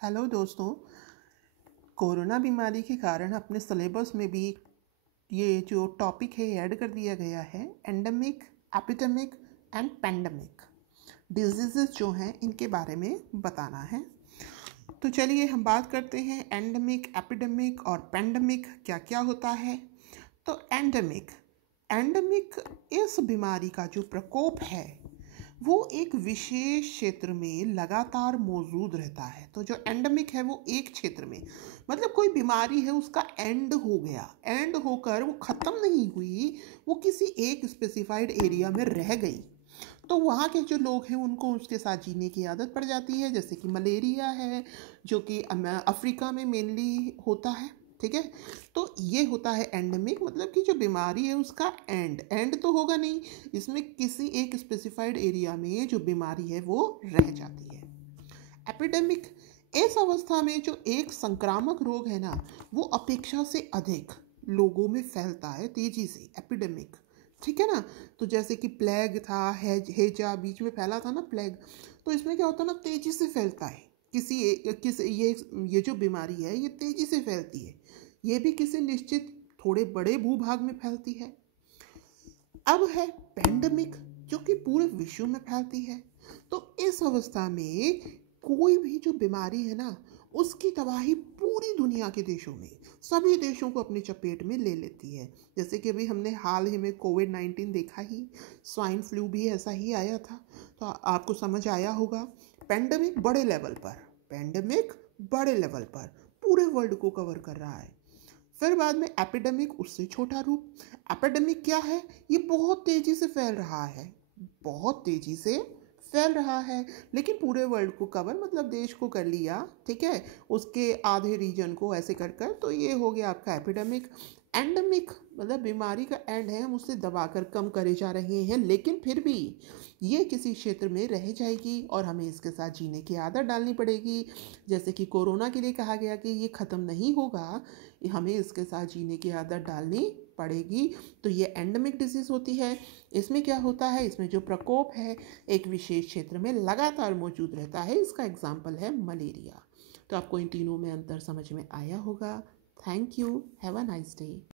Hello दोस्तों। Corona बीमारी के कारण अपने सिलेबस में भी ये जो टॉपिक है ऐड कर दिया गया है। Endemic, epidemic and pandemic diseases जो हैं इनके बारे में बताना है। तो चलिए हम बात करते हैं एंडेमिक, एपिडेमिक और पेंडेमिक क्या क्या होता है। तो एंडेमिक एंडेमिक इस बीमारी का जो प्रकोप है वो एक विशेष क्षेत्र में लगातार मौजूद रहता है। तो जो एंडेमिक है वो एक क्षेत्र में, मतलब कोई बीमारी है उसका एंड हो गया, एंड होकर वो ख़त्म नहीं हुई, वो किसी एक स्पेसिफाइड एरिया में रह गई। तो वहाँ के जो लोग हैं उनको उसके साथ जीने की आदत पड़ जाती है। जैसे कि मलेरिया है जो कि अफ्रीका में मेनली होता है, ठीक है। तो ये होता है एंडेमिक, मतलब कि जो बीमारी है उसका एंड तो होगा नहीं, इसमें किसी एक स्पेसिफाइड एरिया में जो बीमारी है वो रह जाती है। एपिडेमिक इस अवस्था में जो एक संक्रामक रोग है ना वो अपेक्षा से अधिक लोगों में फैलता है तेजी से। एपिडेमिक, ठीक है ना। तो जैसे कि प्लेग था, हेजा बीच में फैला था ना प्लेग, तो इसमें क्या होता है ना तेजी से फैलता है। ये जो बीमारी है ये तेजी से फैलती है, ये भी किसी निश्चित थोड़े बड़े भूभाग में फैलती है। अब है पेंडेमिक जो कि पूरे विश्व में फैलती है। तो इस अवस्था में कोई भी जो बीमारी है ना उसकी तबाही पूरी दुनिया के देशों में, सभी देशों को अपनी चपेट में ले लेती है। जैसे कि अभी हमने हाल ही में कोविड-19 देखा ही, स्वाइन फ्लू भी ऐसा ही आया था। तो आपको समझ आया होगा। पेंडेमिक बड़े लेवल पर, पेंडेमिक बड़े लेवल पर पूरे वर्ल्ड को कवर कर रहा है। फिर बाद में एपिडेमिक, उससे छोटा रूप। एपिडेमिक क्या है? ये बहुत तेजी से फैल रहा है, बहुत तेजी से फैल रहा है, लेकिन पूरे वर्ल्ड को कवर, मतलब देश को कर लिया, ठीक है, उसके आधे रीजन को ऐसे कर कर, तो ये हो गया आपका एपिडेमिक। एंडेमिक मतलब बीमारी का एंड है, हम उससे दबाकर कम करे जा रहे हैं, लेकिन फिर भी ये किसी क्षेत्र में रह जाएगी और हमें इसके साथ जीने की आदत डालनी पड़ेगी। जैसे कि कोरोना के लिए कहा गया कि ये ख़त्म नहीं होगा, हमें इसके साथ जीने की आदत डालनी पड़ेगी। तो ये एंडेमिक डिजीज़ होती है। इसमें क्या होता है, इसमें जो प्रकोप है एक विशेष क्षेत्र में लगातार मौजूद रहता है। इसका एग्जाम्पल है मलेरिया। तो आपको इन तीनों में अंतर समझ में आया होगा। Thank you, have a nice day.